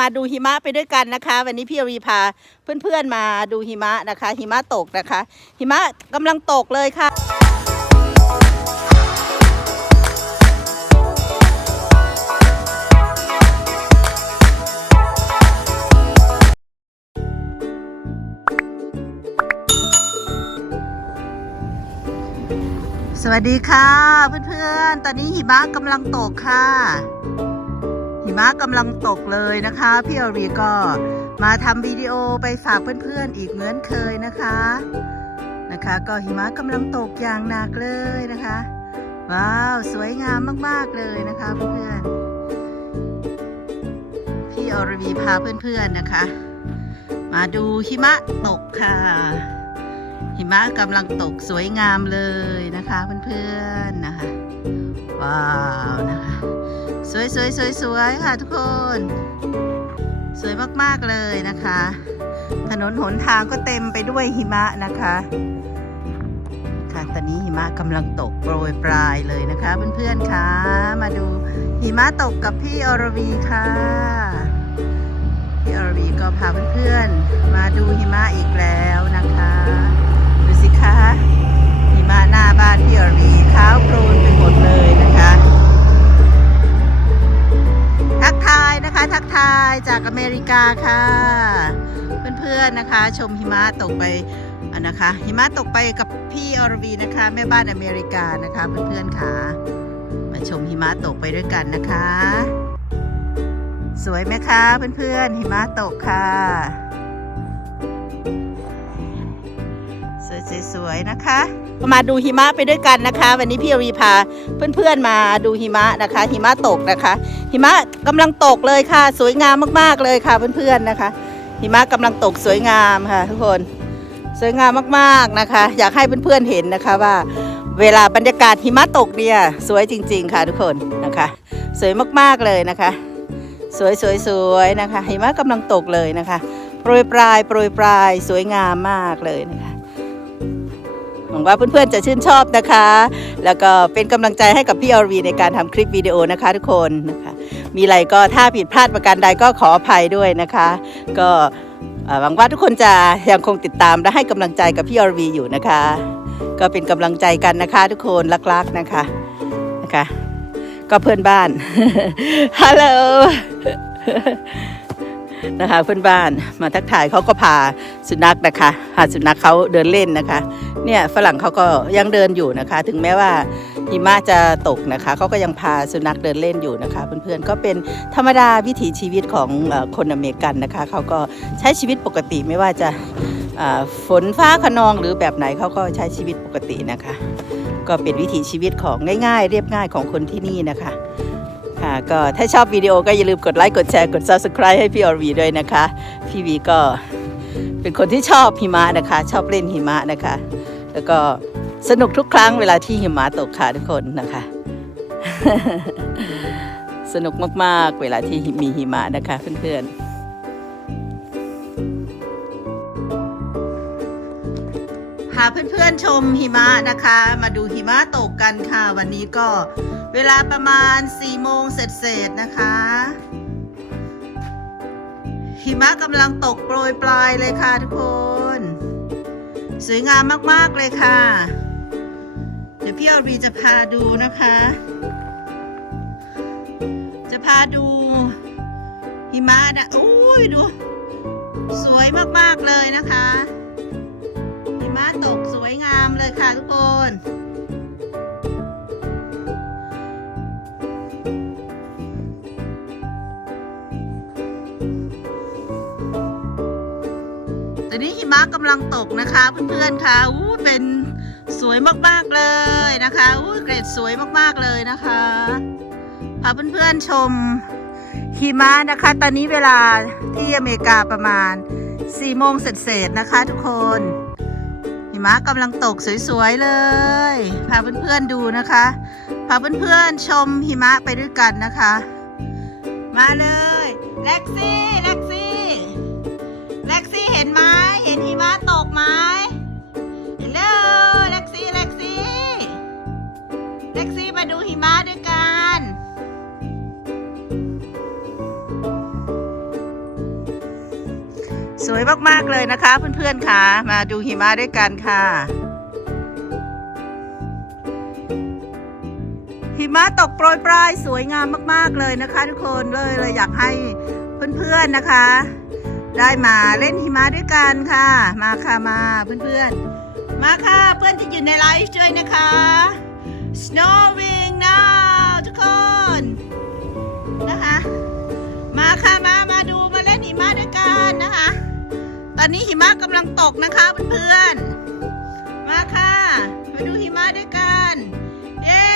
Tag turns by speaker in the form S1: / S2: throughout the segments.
S1: มาดูหิมะไปด้วยกันนะคะ วันนี้พี่อรีพาเพื่อนๆมาดูหิมะนะคะ หิมะตกนะคะ หิมะกำลังตกเลยค่ะ สวัสดีค่ะ เพื่อนๆ ตอนนี้หิมะกำลังตกค่ะ มะกำลังตกเลยนะคะ พี่อรีก็มาทำวิดีโอไปฝากเพื่อนๆอีกเหมือนเคยนะคะนะคะ ก็หิมะกำลังตกอย่างหนักเลยนะคะ ว้าวสวยงามมากๆเลยนะคะเพื่อนๆพี่อรวีพาเพื่อนๆนะคะ มาดูหิมะตกค่ะ หิมะกำลังตกสวยงามเลยนะคะเพื่อนๆนะคะ ว้าวนะคะ สวยสวยสวยสวยค่ะทุกคน สวยมากๆเลยนะคะ ถนนหนทางก็เต็มไปด้วยหิมะนะคะค่ะตอนนี้หิมะกำลังตกโปรยปลายเลยนะคะเพื่อนๆคะมาดูหิมะตกกับพี่อรวีค่ะพี่อรวีก็พาเพื่อนๆมาดูหิมะอีกแล้วนะคะดูสิคะหิมะหน้าบ้านพี่อรวีขาวโพลนไปหมดเลย นะคะ ทักทายจากอเมริกาค่ะ เพื่อนๆนะคะ ชมหิมะตกไปนะคะ หิมะตกไปกับพี่อรวีนะคะ แม่บ้านอเมริกานะคะ เพื่อนๆค่ะ มาชมหิมะตกไปด้วยกันนะคะ สวยไหมคะเพื่อนๆหิมะตกค่ะสวยๆนะคะ มาดูหิมะไปด้วยกันนะคะ วันนี้พี่อรีพาเพื่อนๆมาดูหิมะนะคะ หิมะตกนะคะ หิมะกำลังตกเลยค่ะ สวยงามมากๆเลยค่ะเพื่อนๆนะคะ หิมะกำลังตกสวยงามค่ะ ทุกคนสวยงามมากๆนะคะ อยากให้เพื่อนๆเห็นนะคะว่า เวลาบรรยากาศหิมะตกเนี่ยสวยจริง ๆ ค่ะทุกคนนะคะ สวยมากๆเลยนะคะ สวยสวยสวยนะคะหิมะกำลังตกเลยนะคะโปรยปลายโปรยปลายสวยงามมากเลยนะคะ หวังว่าเพื่อนๆจะชื่นชอบนะคะ แล้วก็เป็นกำลังใจให้กับพี่อรวีในการทำคลิปวิดีโอนะคะทุกคนนะคะมีอะไรก็ถ้าผิดพลาดประการใดก็ขออภัยด้วยนะคะ ก็หวังว่าทุกคนจะยังคงติดตามและให้กำลังใจกับพี่อรวีอยู่นะคะ ก็เป็นกำลังใจกันนะคะ ทุกคนรักๆนะคะนะคะ ก็เพื่อนบ้านฮัลโหล นะคะเพื่อนบ้านมาทักทายเขาก็พาสุนัขนะคะพาสุนัขเขาเดินเล่นนะคะ เนี่ยฝรั่งเขาก็ยังเดินอยู่นะคะ ถึงแม้ว่าหิมะจะตกนะคะเขาก็ยังพาสุนัขเดินเล่นอยู่นะคะ เพื่อนๆก็เป็นธรรมดาวิถีชีวิตของคนอเมริกันนะคะเขาก็ใช้ชีวิตปกติไม่ว่าจะฝนฟ้าขนองหรือแบบไหนเขาก็ใช้ชีวิตปกตินะคะ ก็เป็นวิถีชีวิตของง่ายๆ เรียบง่ายของคนที่นี่นะคะ ค่ะก็ถ้าชอบวิดีโอก็อย่าลืมกดไลค์กดแชร์กด Subscribe ให้พี่อรวีด้วยนะคะ พี่วีก็เป็นคนที่ชอบหิมะนะคะ ชอบเล่นหิมะนะคะ แล้วก็สนุกทุกครั้งเวลาที่หิมะตกค่ะทุกคนนะคะ สนุกมากๆเวลาที่มีหิมะนะคะเพื่อนๆพาเพื่อนๆชมหิมะนะคะ มาดูหิมะตกกันค่ะ วันนี้ก็ เวลาประมาณ4โมงเสร็จๆนะคะ หิมะกำลังตกโปรยปลายเลยค่ะทุกคน สวยงามมากๆเลยค่ะ เดี๋ยวพี่อารีจะพาดูนะคะ จะพาดู หิมะนะอุ้ยดู สวยมากๆเลยนะคะ หิมะตกสวยงามเลยค่ะทุกคน อนนี้หิมะกำลังตกนะคะ เพื่อนๆค่ะอู้เป็นสวยมากๆเลยนะคะอู้เกรดสวยมากๆเลยนะคะพาเพื่อนๆชมหิมะนะคะ ตอนนี้เวลาที่อเมริกาประมาณ4โมงเศษๆนะคะ ทุกคนหิมะกำลังตกสวยๆเลย พาเพื่อนๆดูนะคะ พาเพื่อนๆชมหิมะไปด้วยกันนะคะ มาเลยเล็กซี่เล็ก มะตกไหมเฮลโหลเล็กซี่เล็กซี่เล็กซี่มาดูหิมะด้วยกันสวยมาก ๆ เลยนะคะเพื่อนๆค่ะ มาดูหิมะด้วยกันค่ะ หิมะตกโปรยปลายสวยงามมาก ๆ เลยนะคะ ทุกคนเลยเลยอยากให้เพื่อน ๆ นะคะ ได้มาเล่นหิมะด้วยกันค่ะ มาค่ะมาเพื่อนๆ มาค่ะเพื่อนที่อยู่ในไลฟ์ด้วยนะคะ snowing now ทุกคนนะคะ มาค่ะมามาดูมาเล่นหิมะด้วยกันนะคะ ตอนนี้หิมะกำลังตกนะคะเพื่อนๆ มาค่ะ มาดูหิมะด้วยกันเย้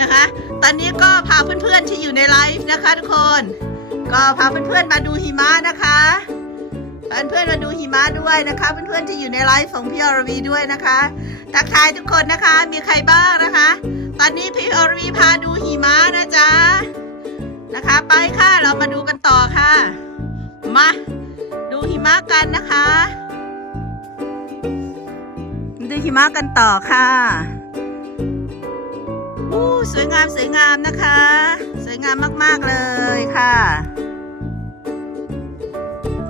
S1: นะคะ ตอนนี้ก็พาเพื่อนๆที่อยู่ในไลฟ์นะคะทุกคน ก็พาเพื่อนๆมาดูหิมะนะคะพาเพื่อนๆมาดูหิมะด้วยนะคะ เพื่อนๆที่อยู่ในไลฟ์ของพี่อรวีด้วยนะคะทักทายทุกคนนะคะมีใครบ้างนะคะ ตอนนี้พี่อรวีพาดูหิมะนะจ๊ะนะคะ ไปค่ะเรามาดูกันต่อค่ะ มาดูหิมะกันนะคะดูหิมะกันต่อค่ะอู้สวยงามสวยงามนะคะ สวยงามมากๆเลยค่ะ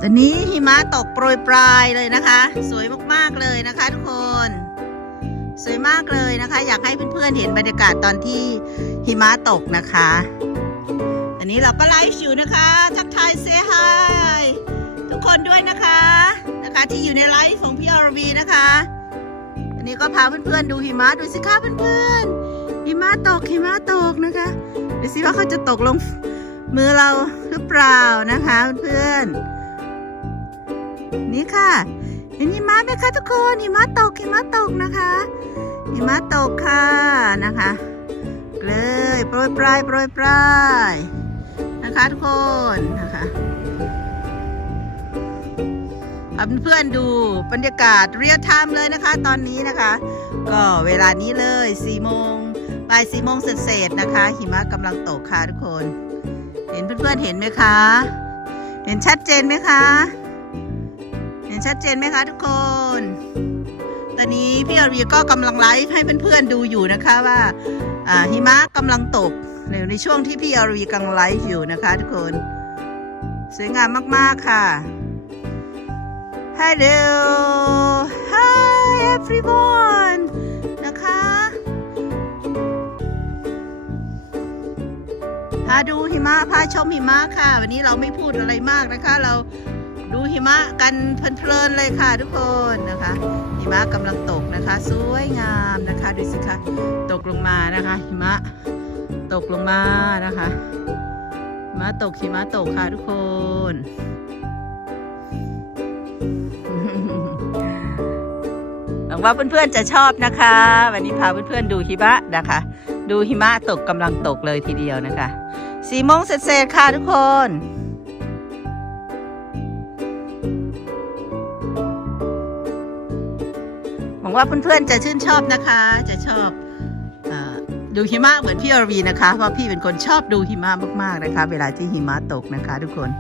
S1: ตอนนี้หิมะตกโปรยปลายเลยนะคะ สวยมากๆเลยนะคะทุกคน สวยมากเลยนะคะ อยากให้เพื่อนๆเห็นบรรยากาศตอนที่หิมะตกนะคะอันนี้เราก็ไลฟ์อยู่นะคะ ทักทายเซฮายทุกคนด้วยนะคะนะคะที่อยู่ในไลฟ์ของพี่อรวีนะคะอันนี้ก็พาเพื่อนๆดูหิมะดูสิคะเพื่อนๆหิมะตกหิมะตกนะคะดูสิว่าเขาจะตกลงมือเราหรือเปล่านะคะเพื่อนๆ นี่ค่ะเห็นหิมะไหมคะทุกคนหิมะตกหิมะตกนะคะหิมะตกค่ะนะคะเลยโปรยปลายโปรยปลายนะคะทุกคนนะคะพาเพื่อนๆดูบรรยากาศเรียลไทม์เลยนะคะ ตอนนี้นะคะ ก็เวลานี้เลย4โมงบ่าย4โมงเศษนะคะ หิมะกำลังตกค่ะทุกคน เห็นเพื่อนๆเห็นไหมคะ เห็นชัดเจนไหมคะ ชัดเจนไหมคะทุกคน ตอนนี้พี่อารีก็กำลังไลฟ์ให้เพื่อนๆดูอยู่นะคะว่าหิมะกำลังตกในช่วงที่พี่อารีกำลังไลฟ์อยู่นะคะ ทุกคน สวยงามมากๆค่ะ Hello Hi everyone นะคะพาดูหิมะพาชมหิมะค่ะ วันนี้เราไม่พูดอะไรมากนะคะ เรา หิมะกันเพลินๆเลยค่ะทุกคนนะคะ หิมะกำลังตกนะคะ สวยงามนะคะดูสิคะตกลงมานะคะ หิมะตกลงมานะคะหิมะตกหิมะตกค่ะทุกคนหวังว่าเพื่อนๆจะชอบนะคะ วันนี้พาเพื่อนๆดูหิมะนะคะ ดูหิมะตกกำลังตกเลยทีเดียวนะคะสี่โมงเสร็จๆค่ะทุกคน วังว่าเพื่อนๆจะชื่นชอบนะคะ จะชอบอดูหิมะเหมือนพี่อรวีนะคะ เพราะพี่เป็นคนชอบดูหิมะมากๆนะคะ เวลาที่หิมะตกนะคะ ทุกคน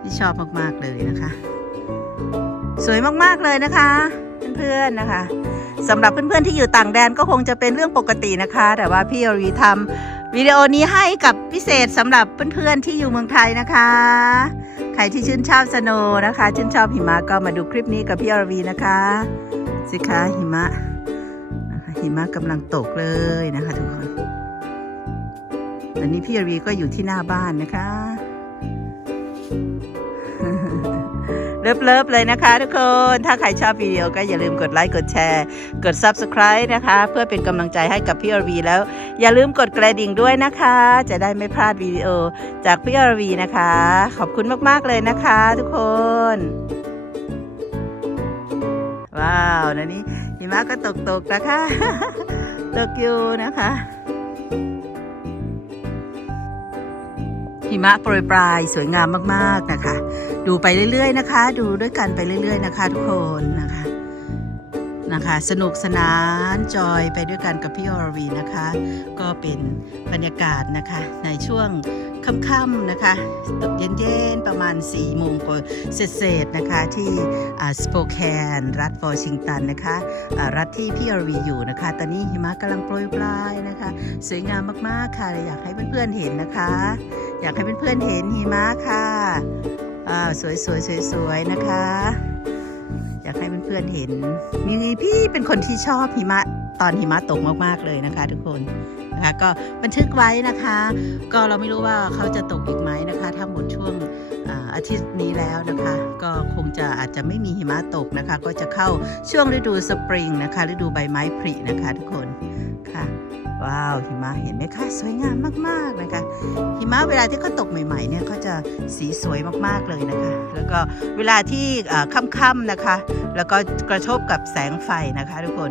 S1: ที่ชอบมากๆเลยนะคะ สวยมากๆเลยนะคะ เพื่อนๆนะคะสำหรับเพื่อนๆที่อยู่ต่างแดนก็คงจะเป็นเรื่องปกตินะคะ แต่ว่าพี่อรีทำวิดีโอนี้ให้กับพิเศษสำหรับเพื่อนๆที่อยู่เมืองไทยนะคะ ใครที่ชื่นชอบสโนว์นะคะ ชื่นชอบหิมะก็มาดูคลิปนี้กับพี่อรวีนะคะ สิคะหิมะนะคะหิมะกำลังตกเลยนะคะทุกคนตอนนี้พี่อรวีก็อยู่ที่หน้าบ้านนะคะเลิฟเลิฟๆเลยนะคะทุกคน ถ้าใครชอบวิดีโอก็อย่าลืมกดไลค์ กดแชร์ กด Subscribe นะคะ เพื่อเป็นกำลังใจให้กับพี่อรวีแล้ว อย่าลืมกดกระดิ่งด้วยนะคะ จะได้ไม่พลาดวิดีโอจากพี่อรวีนะคะ ขอบคุณมากๆเลยนะคะทุกคน ว้าวนะนี่หิมะก็ตกตกนะคะ ตกอยู่นะคะ หิมะโปรยปลายสวยงามมากๆนะคะ ดูไปเรื่อยๆนะคะ ดูด้วยกันไปเรื่อย ๆ นะคะ ทุกคนนะคะนะคะ สนุกสนานจอยไปด้วยกันกับพี่อรวีนะคะ ก็เป็นบรรยากาศนะคะในช่วง ค่ำๆนะคะตกเย็นๆ ประมาณ4ี่โมงกว่าเศษๆนะคะ ที่สโปแคนรัฐวอชิงตันนะคะอ่ารัฐที่พี่อรวีอยู่นะคะ ตอนนี้หิมะกำลังโปรยปลายนะคะ สวยงามมากๆค่ะ อยากให้เพื่อนๆเห็นนะคะ อยากให้เพื่อนๆเห็นหิมะค่ะสวยสวยสวยสวยนะคะ อยากให้เพื่อนๆเห็นมีพี่เป็นคนที่ชอบหิมะตอนหิมะตกมากๆเลยนะคะ ทุกคน นะคะก็บันทึกไว้นะคะ ก็เราไม่รู้ว่าเขาจะตกอีกไหมนะคะ ถ้าหมดช่วงอาทิตย์นี้แล้วนะคะ ก็คงจะอาจจะไม่มีหิมะตกนะคะ ก็จะเข้าช่วงฤดูสปริงนะคะ ฤดูใบไม้ผลินะคะทุกคนค่ะว้าวหิมะเห็นไหมคะสวยงามมากๆนะคะหิมะเวลาที่เขาตกใหม่ๆเนี่ยเขาจะสีสวยมากๆเลยนะคะ แล้วก็เวลาที่ค่ำๆนะคะ แล้วก็กระทบกับแสงไฟนะคะ ทุกคน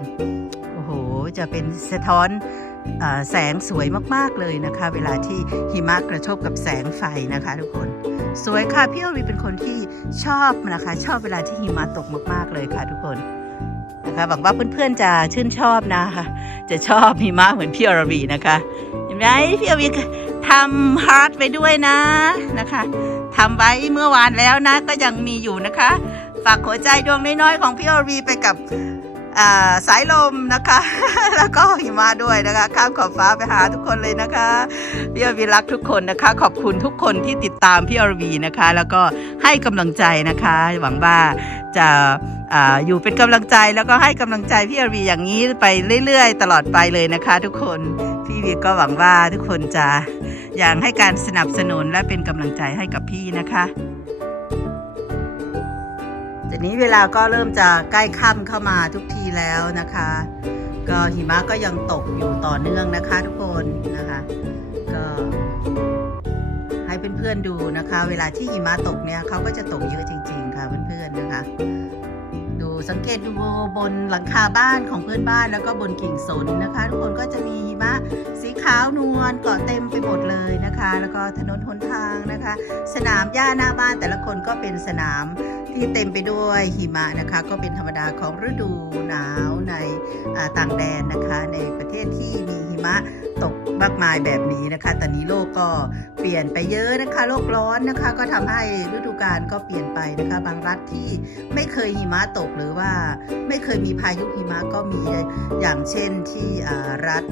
S1: โอ้โหจะเป็นสะท้อน แสงสวยมากๆเลยนะคะ เวลาที่หิมะกระทบกับแสงไฟนะคะ ทุกคน สวยค่ะพี่โอรีเป็นคนที่ชอบนะคะ ชอบเวลาที่หิมะตกมากๆเลยค่ะ ทุกคนนะคะหวังว่าเพื่อนๆจะชื่นชอบนะคะ จะชอบหิมะเหมือนพี่อรวีนะคะเห็นไหมพี่อรวีทำฮาร์ดไปด้วยนะนะคะทำไว้เมื่อวานแล้วนะก็ยังมีอยู่นะคะ ฝากหัวใจดวงน้อยๆของพี่อรวีไปกับ สายลมนะคะ แล้วก็หิมะด้วยนะคะ ข้ามขอบฟ้าไปหาทุกคนเลยนะคะพี่อรวีรักทุกคนนะคะ ขอบคุณทุกคนที่ติดตามพี่อรวีนะคะ แล้วก็ให้กำลังใจนะคะ หวังว่าจะออยู่เป็นกำลังใจแล้วก็ให้กำลังใจพี่อรวีอย่างนี้ไปเรื่อยๆ ตลอดไปเลยนะคะ ทุกคนพี่วีก็หวังว่าทุกคนจะอย่างให้การสนับสนุนและเป็นกำลังใจให้กับพี่นะคะ แต่นี้เวลาก็เริ่มจะใกล้ค่ำเข้ามาทุกทีแล้วนะคะ ก็หิมะก็ยังตกอยู่ต่อเนื่องนะคะทุกคนนะคะ ก็ให้เพื่อนๆดูนะคะ เวลาที่หิมะตกเนี่ยเขาก็จะตกเยอะจริง ๆ ค่ะเพื่อนๆนะคะ ดูสังเกตดูบนหลังคาบ้านของเพื่อนบ้านแล้วก็บนกิ่งสนนะคะ ทุกคนก็จะมีหิมะสีขาวนวลเกาะเต็มไปหมดเลยนะคะ แล้วก็ถนนหนทางนะคะ สนามหญ้าหน้าบ้านแต่ละคนก็เป็นสนาม ที่เต็มไปด้วยหิมะนะคะ ก็เป็นธรรมดาของฤดูหนาวในต่างแดนนะคะ ในประเทศที่มีหิ มะตกมากมายแบบนี้นะคะ ตอนนี้โลกก็เปลี่ยนไปเยอะนะคะ โลกร้อนนะคะ ก็ทำให้ฤดูกาลก็เปลี่ยนไปนะคะ บางรัฐที่ไม่เคยหิมะตกหรือว่าไม่เคยมีพายุหิมะก็มีอย่างเช่นที่รัฐ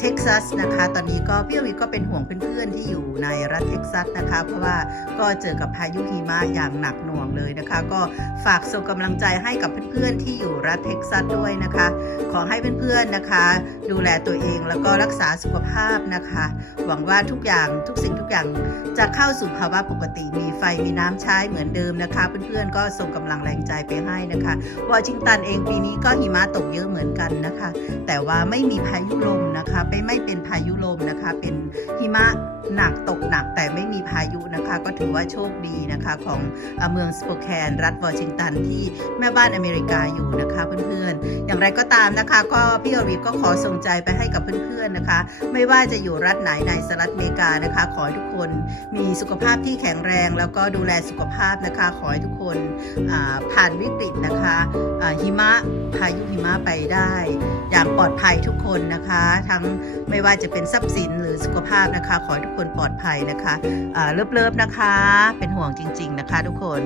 S1: เท็กซัสนะคะ ตอนนี้ก็พี่อวีก็เป็นห่วงเพื่อนๆที่อยู่ในรัฐเท็กซัสนะคะ เพราะว่าก็เจอกับพายุหิมะอย่างหนักหน่วงเลยนะคะ ก็ฝากส่งกำลังใจให้กับเพื่อนๆที่อยู่รัฐเท็กซัสด้วยนะคะ ขอให้เพื่อนๆนะคะ ดูแลตัวเองแล้วก็รักษาสุขภาพนะคะ หวังว่าทุกอย่างทุกสิ่งทุกอย่างจะเข้าสู่ภาวะปกติ มีไฟมีน้ำใช้เหมือนเดิมนะคะ เพื่อนๆก็ส่งกำลังแรงใจไปให้นะคะวอชิงตันเองปีนี้ก็หิมะตกเยอะเหมือนกันนะคะ แต่ว่าไม่มีพายุลมนะคะไม่ไม่เป็นพายุลมนะคะ เป็นหิมะ หนักตกหนักแต่ไม่มีพายุนะคะ ก็ถือว่าโชคดีนะคะของเมืองสโปแคนรัฐวอชิงตันที่แม่บ้านอเมริกาอยู่นะคะเพื่อนๆ อย่างไรก็ตามนะคะ ก็พี่อริฟก็ขอส่งใจไปให้กับเพื่อนๆนะคะ ไม่ว่าจะอยู่รัฐไหนในสหรัฐอเมริกานะคะ ขอให้ทุกคนมีสุขภาพที่แข็งแรง แล้วก็ดูแลสุขภาพนะคะ ขอให้ทุกคนผ่านวิกฤตนะคะหิมะพายุหิมะไปได้ อย่างปลอดภัยทุกคนนะคะ ทั้งไม่ว่าจะเป็นทรัพย์สินหรือสุขภาพนะคะ ขอให้ทุกคนปลอดภัยนะคะเลิฟๆนะคะ เป็นห่วงจริง ๆ นะคะ ทุกคน